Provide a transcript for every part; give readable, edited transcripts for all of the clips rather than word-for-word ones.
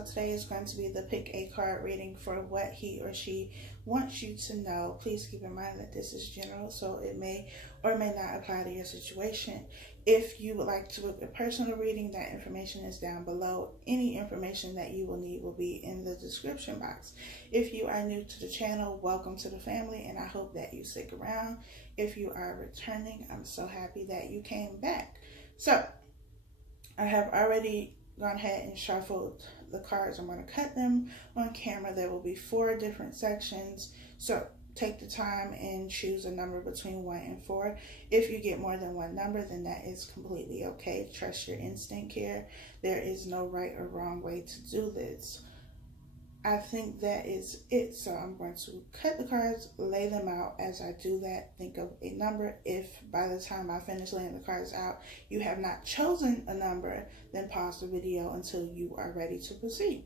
So today is going to be the pick a card reading for what he or she wants you to know. Please keep in mind that this is general, so it may or may not apply to your situation. If you would like to book a personal reading, that information is down below. Any information that you will need will be in the description box. If you are new to the channel, welcome to the family, and I hope that you stick around. If you are returning, I'm so happy that you came back. So, I have already gone ahead and shuffled the cards. I'm going to cut them on camera. There will be 4 different sections. So take the time and choose a number between 1 and 4. If you get more than one number, then that is completely okay. Trust your instinct here. There is no right or wrong way to do this. I think that is it. So I'm going to cut the cards, lay them out. As I do that, think of a number. If by the time I finish laying the cards out, you have not chosen a number, then pause the video until you are ready to proceed.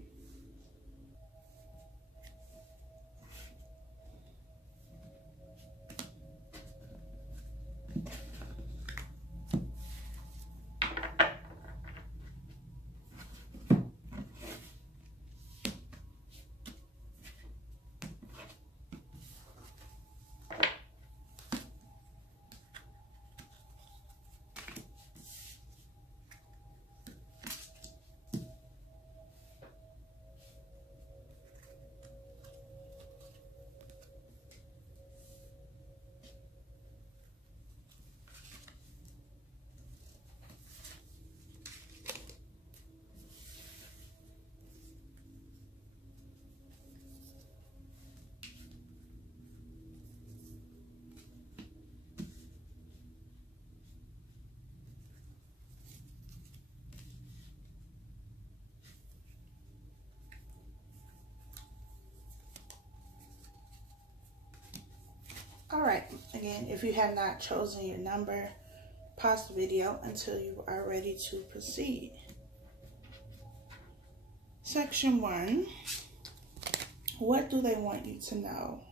Alright, again, if you have not chosen your number, pause the video until you are ready to proceed. Section 1, what do they want you to know?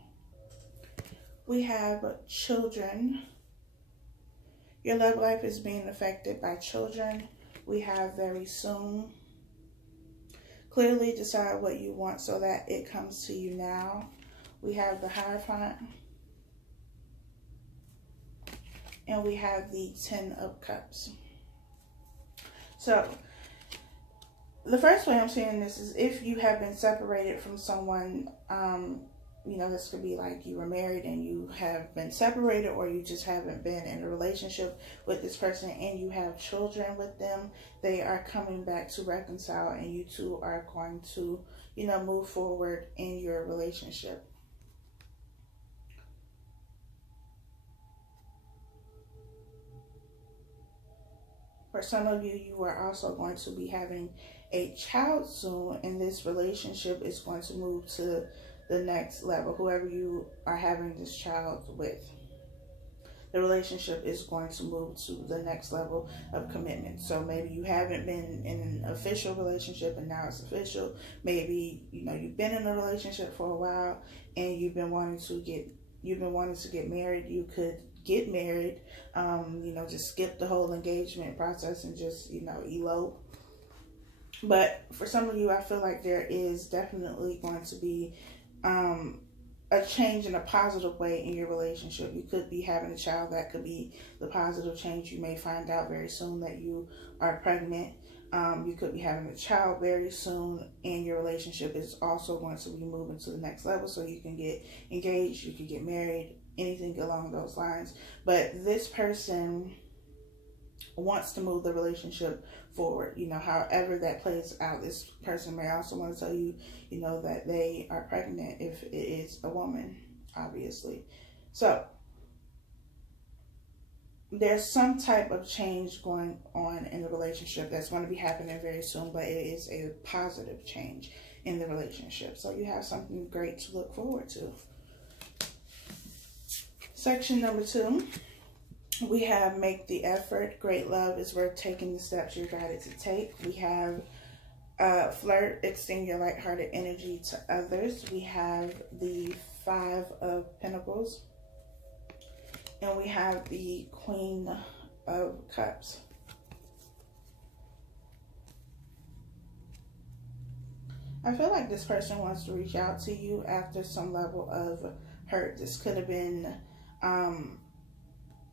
We have children. Your love life is being affected by children. We have very soon. Clearly decide what you want so that it comes to you now. We have the Hierophant. And we have the 10 of Cups. So, the first way I'm seeing this is if you have been separated from someone, you know, this could be like you were married and you have been separated, or you just haven't been in a relationship with this person and you have children with them. They are coming back to reconcile, and you two are going to, you know, move forward in your relationship. For some of you, you are also going to be having a child soon, and this relationship is going to move to the next level. Whoever you are having this child with, the relationship is going to move to the next level of commitment. So maybe you haven't been in an official relationship and now it's official. Maybe, you know, you've been in a relationship for a while and you've been wanting to get married. You could get married, you know, just skip the whole engagement process and just, you know, elope. But for some of you, I feel like there is definitely going to be a change in a positive way in your relationship. You could be having a child. That could be the positive change. You may find out very soon that you are pregnant. You could be having a child very soon, and your relationship is also going to be moving to the next level. So you can get engaged, you can get married, anything along those lines. But this person wants to move the relationship forward. You know, however that plays out, this person may also want to tell you, you know, that they are pregnant if it is a woman, obviously. So there's some type of change going on in the relationship that's going to be happening very soon, but it is a positive change in the relationship. So you have something great to look forward to. Section number 2, we have make the effort. Great love is worth taking the steps you're guided to take. We have flirt, extend your lighthearted energy to others. We have the 5 of Pentacles. And we have the Queen of Cups. I feel like this person wants to reach out to you after some level of hurt. This could have been,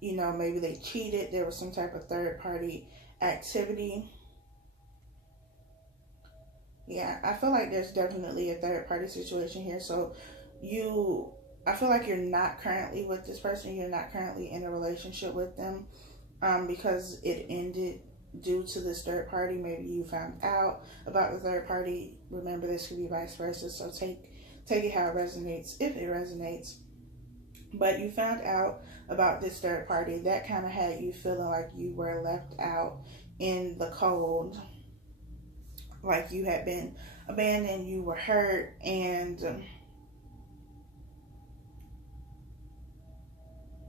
you know, maybe they cheated. There was some type of third party activity. Yeah, I feel like there's definitely a third party situation here. So I feel like you're not currently with this person. You're not currently in a relationship with them, because it ended due to this third party. Maybe you found out about the third party. Remember, this could be vice versa. So take it how it resonates, if it resonates. But you found out about this third party. That kind of had you feeling like you were left out in the cold, like you had been abandoned, you were hurt, and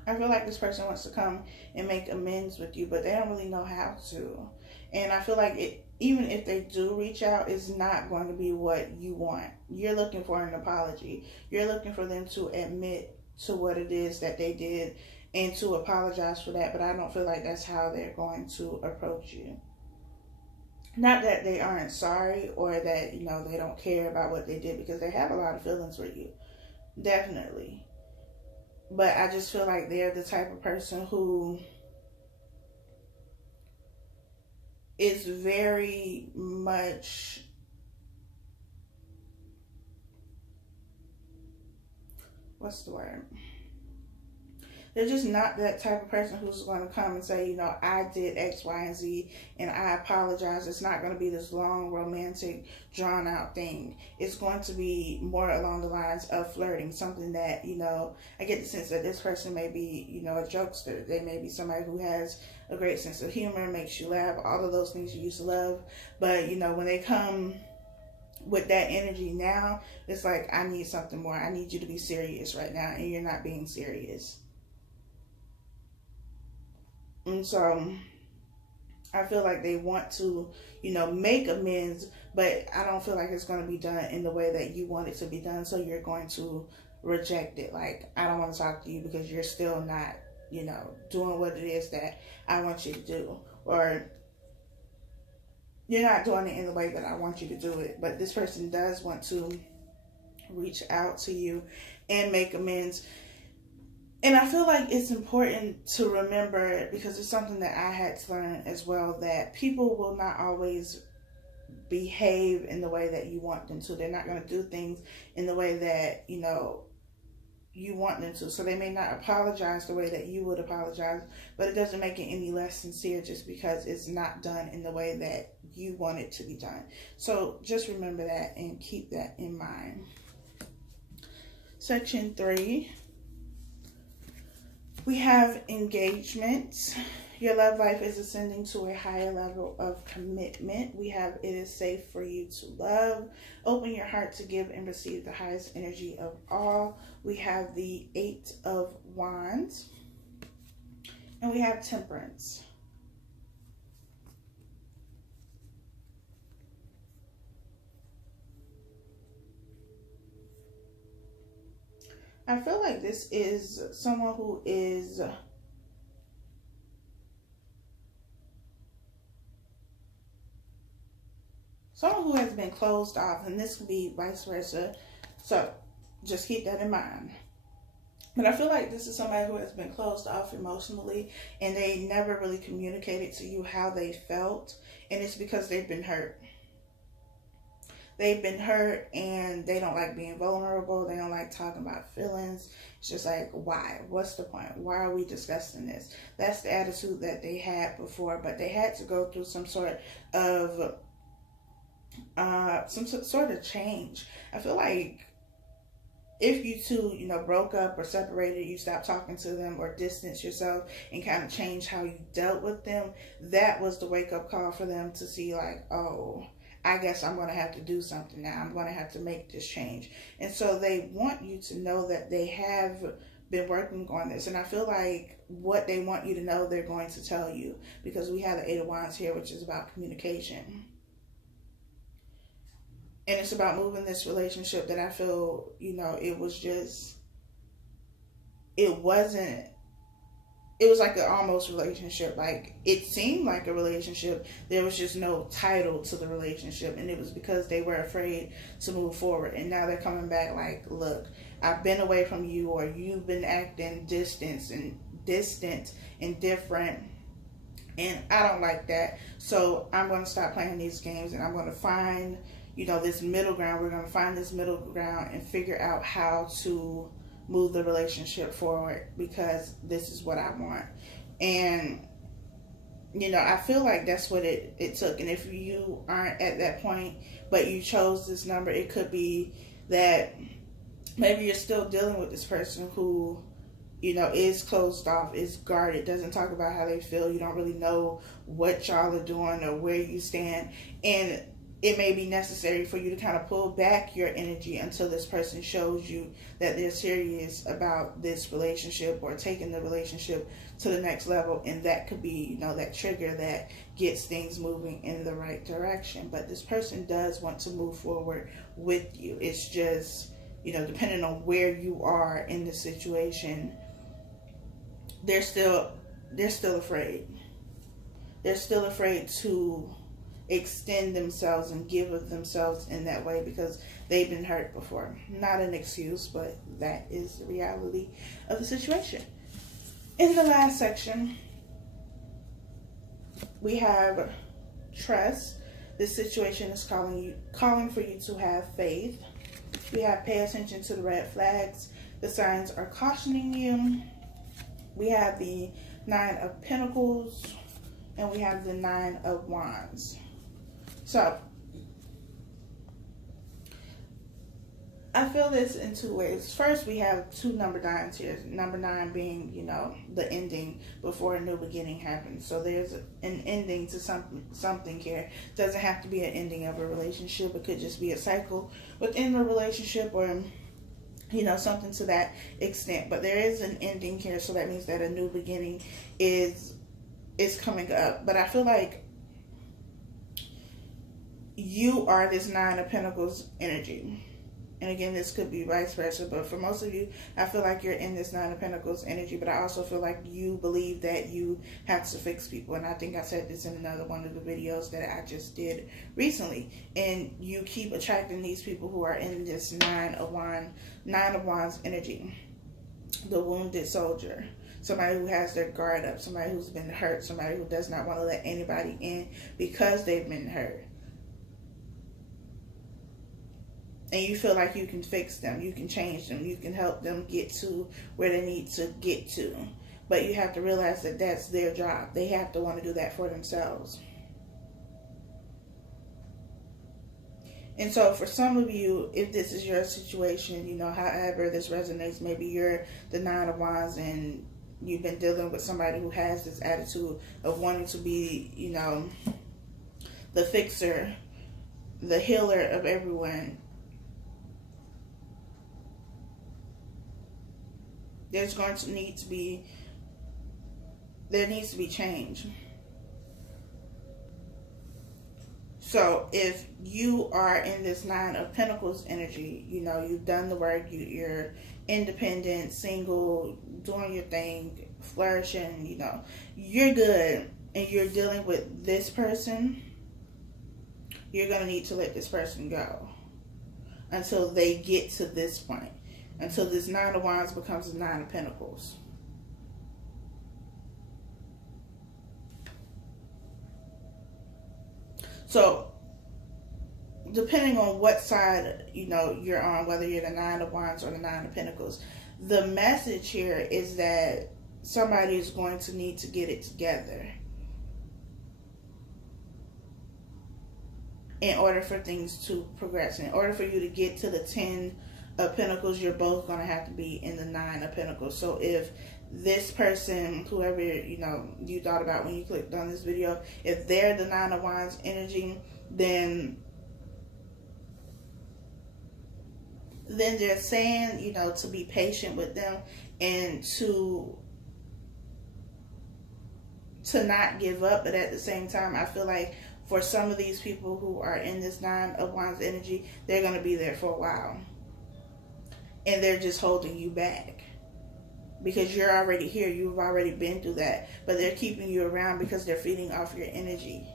I feel like this person wants to come and make amends with you, but they don't really know how to. And I feel like even if they do reach out, it's not going to be what you want. You're looking for an apology. You're looking for them to admit to what it is that they did and to apologize for that, but I don't feel like that's how they're going to approach you. Not that they aren't sorry or that, you know, they don't care about what they did, because they have a lot of feelings for you. Definitely. But I just feel like they're the type of person who is very much, what's the word? They're just not that type of person who's going to come and say, you know, I did X, Y, and Z, and I apologize. It's not going to be this long, romantic, drawn-out thing. It's going to be more along the lines of flirting, something that, you know, I get the sense that this person may be, you know, a jokester. They may be somebody who has a great sense of humor, makes you laugh, all of those things you used to love. But, you know, when they come with that energy now, it's like, I need something more. I need you to be serious right now, and you're not being serious. And so I feel like they want to, you know, make amends, but I don't feel like it's going to be done in the way that you want it to be done. So you're going to reject it. Like, I don't want to talk to you because you're still not, you know, doing what it is that I want you to do. Or you're not doing it in the way that I want you to do it. But this person does want to reach out to you and make amends. And I feel like it's important to remember, because it's something that I had to learn as well, that people will not always behave in the way that you want them to. They're not going to do things in the way that, you know, you want them to. So they may not apologize the way that you would apologize, but it doesn't make it any less sincere just because it's not done in the way that you want it to be done. So just remember that and keep that in mind. Section 3. We have engagement. Your love life is ascending to a higher level of commitment. We have, it is safe for you to love. Open your heart to give and receive the highest energy of all. We have the 8 of Wands. And we have Temperance. I feel like this is someone who is has been closed off, and this could be vice versa. So just keep that in mind. But I feel like this is somebody who has been closed off emotionally, and they never really communicated to you how they felt, and it's because they've been hurt. They've been hurt, and they don't like being vulnerable. They don't like talking about feelings. It's just like, why? What's the point? Why are we discussing this? That's the attitude that they had before, but they had to go through some sort of change. I feel like if you two, you know, broke up or separated, you stopped talking to them or distanced yourself and kind of changed how you dealt with them, that was the wake-up call for them to see, like, oh, I guess I'm going to have to do something now. I'm going to have to make this change. And so they want you to know that they have been working on this. And I feel like what they want you to know, they're going to tell you, because we have the 8 of Wands here, which is about communication. And it's about moving this relationship that I feel, you know, it wasn't it was like an almost relationship. Like, it seemed like a relationship. There was just no title to the relationship. And it was because they were afraid to move forward. And now they're coming back like, look, I've been away from you, or you've been acting distant and different. And I don't like that. So I'm going to stop playing these games, and I'm going to find, this middle ground. We're going to find this middle ground and figure out how to move the relationship forward, because this is what I want. And I feel like that's what it took. And if you aren't at that point but you chose this number, it could be that maybe you're still dealing with this person who is closed off, is guarded, doesn't talk about how they feel. You don't really know what y'all are doing or where you stand, and it may be necessary for you to kind of pull back your energy until this person shows you that they're serious about this relationship or taking the relationship to the next level. And that could be, that trigger that gets things moving in the right direction. But this person does want to move forward with you. It's just, depending on where you are in the situation, they're still afraid. They're still afraid to extend themselves and give of themselves in that way because they've been hurt before. Not an excuse, but that is the reality of the situation. In the last section, we have trust. This situation is calling for you to have faith. We have pay attention to the red flags. The signs are cautioning you. We have the 9 of Pentacles, and we have the 9 of Wands. So, I feel this in two ways. First, we have 2 number 9s here. Number 9 being, the ending before a new beginning happens. So there's an ending to something here. It doesn't have to be an ending of a relationship. It could just be a cycle within the relationship, or something to that extent. But there is an ending here, so that means that a new beginning is coming up. But I feel like you are this 9 of Pentacles energy. And again, this could be vice versa, but for most of you, I feel like you're in this 9 of Pentacles energy, but I also feel like you believe that you have to fix people. And I think I said this in another one of the videos that I just did recently. And you keep attracting these people who are in this 9 of Wands energy. The wounded soldier. Somebody who has their guard up. Somebody who's been hurt. Somebody who does not want to let anybody in because they've been hurt. And you feel like you can fix them, you can change them, you can help them get to where they need to get to. But you have to realize that that's their job. They have to want to do that for themselves. And so for some of you, if this is your situation, however this resonates, maybe you're the 9 of Wands and you've been dealing with somebody who has this attitude of wanting to be, the fixer, the healer of everyone. There needs to be change. So if you are in this 9 of Pentacles energy, you've done the work, you're independent, single, doing your thing, flourishing, you're good, and you're dealing with this person, you're going to need to let this person go until they get to this point. Until this 9 of Wands becomes the 9 of Pentacles. So, depending on what side, you're on, whether you're the 9 of Wands or the 9 of Pentacles, the message here is that somebody is going to need to get it together in order for things to progress. In order for you to get to the 10 of Pentacles, you're both going to have to be in the 9 of Pentacles. So if this person, whoever you thought about when you clicked on this video, if they're the 9 of Wands energy, then they're saying to be patient with them and to not give up. But at the same time, I feel like for some of these people who are in this 9 of Wands energy, they're going to be there for a while. And they're just holding you back. because you're already here. You've already been through that. But they're keeping you around because they're feeding off your energy.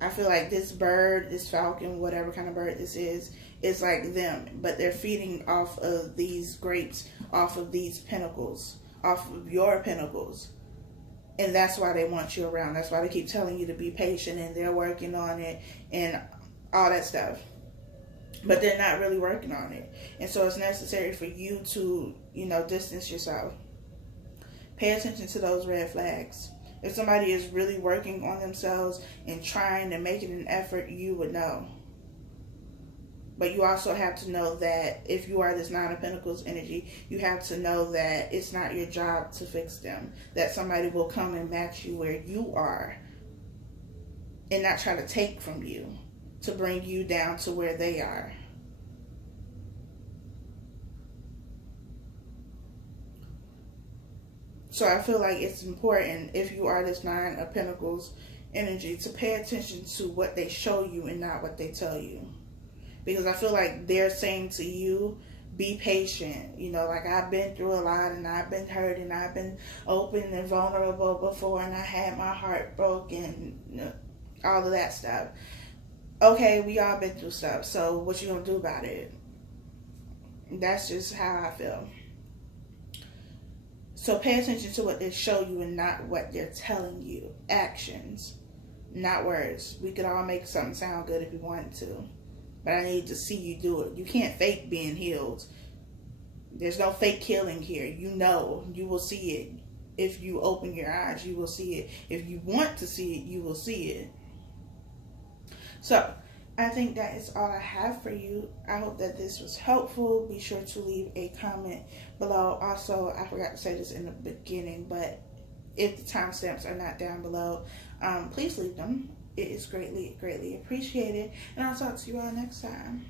I feel like this bird, this falcon, whatever kind of bird this is like them. But they're feeding off of these grapes, off of these pinnacles, off of your pinnacles. And that's why they want you around. That's why they keep telling you to be patient, and they're working on it and all that stuff. But they're not really working on it. And so it's necessary for you to, distance yourself. Pay attention to those red flags. If somebody is really working on themselves and trying to make it an effort, you would know. But you also have to know that if you are this Nine of Pentacles energy, you have to know that it's not your job to fix them. That somebody will come and match you where you are and not try to take from you to bring you down to where they are. So I feel like it's important, if you are this Nine of Pentacles energy, to pay attention to what they show you and not what they tell you. Because I feel like they're saying to you, be patient. Like, I've been through a lot, and I've been hurt, and I've been open and vulnerable before, and I had my heart broken, all of that stuff. Okay, we all been through stuff, so what you gonna do about it? That's just how I feel. So pay attention to what they show you and not what they're telling you. Actions, not words. We could all make something sound good if we wanted to. But I need to see you do it. You can't fake being healed. There's no fake healing here. You will see it. If you open your eyes, you will see it. If you want to see it, you will see it. So, I think that is all I have for you. I hope that this was helpful. Be sure to leave a comment below. Also, I forgot to say this in the beginning, but if the timestamps are not down below, please leave them. It is greatly, greatly appreciated. And I'll talk to you all next time.